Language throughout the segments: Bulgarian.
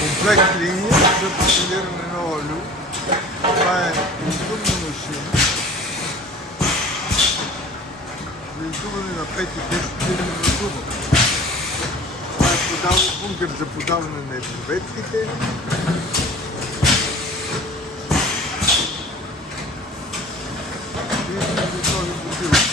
комплект линия за пенсиониране на олио. Това е издувна машина за издуване на 5 и 10 литри на зуба. Това е бункер за подаване на еповетките. И готови бутилки.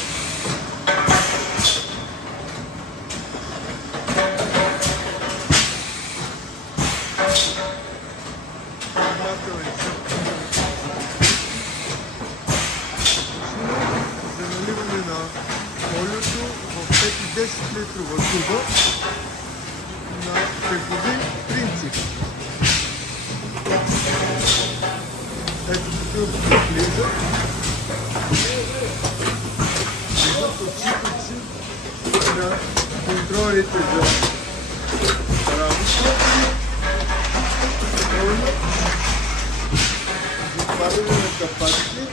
За наливане на олиото в 5 и 10 литрова зуба на теглови принцип. Ето бутилката влиза. Влизат отчитъци на контролите за работа. Затваряне на капачки.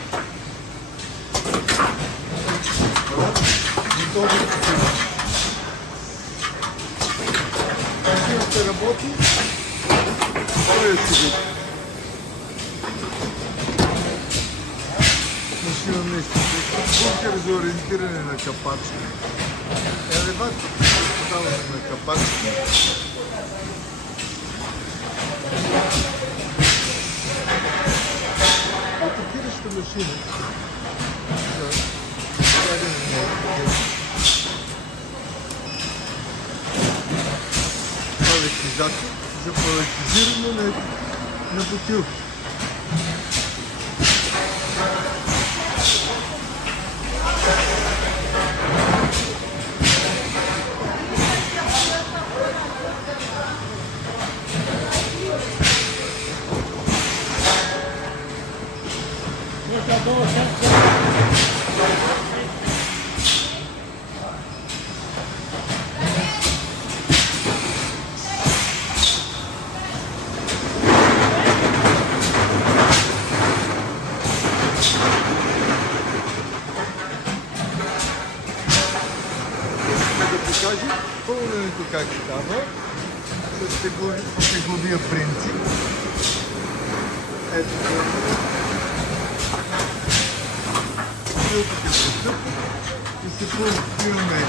Готови бутилки. Машината работи. Стоя си вид. Машина наистина. Бункер за ориентиране на капачки. Елеватор за подаване на капачки. Отопираща машина за слагане на етикет. Палетизатор за палетизиране на бутилки. Да покажи пълненето как става с тегловия принцип. Ето бутилките постъпват и се пълнаме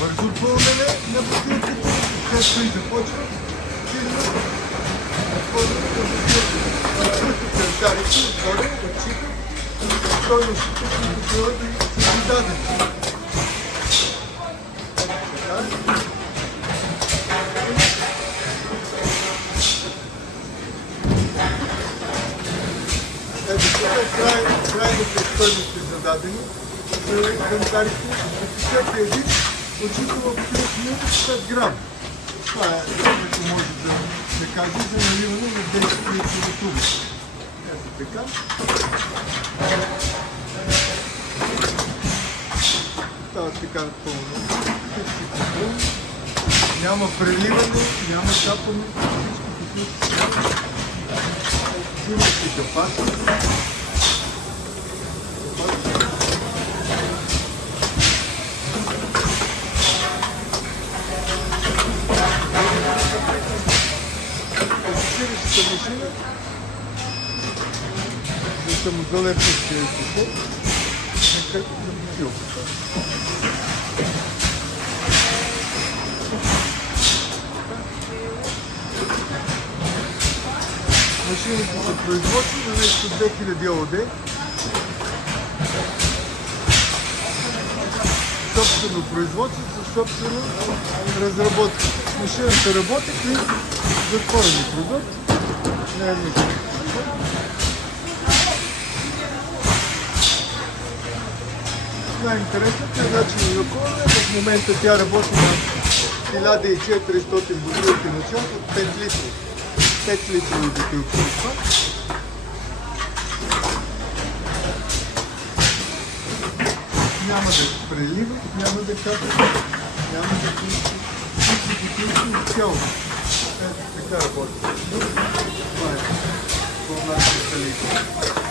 бързо пълнене на бутилките, след това и започва фирма пълнене на бутилките. Отчитат центарите, отгоре, отчитат стойностите, които трябва да са ви дадени. Ето тук крайните стойности зададени за кантарите. Всеки един отчитава 5 грам. Това е, което може да се каже за наливане на 10 литрова туба. Ето така. Става така пълно. Няма преливане, няма капане. Взимат и капачки. Освиращата машина за самозалепващия етикет на бутилката. Машините са производствени на нещо 2000 ОД. Собствено производство със собствена разработка. Машината работи при затворени продукти. Най-интересното е начин на пълнене. В момента тя работи на 1400 бутилки на час от 5 литра. 5 литрови бутилки. Няма да прелива, няма да капва, няма да пусти бутилки изцяло. Ето така работи. Това е по нашата линия.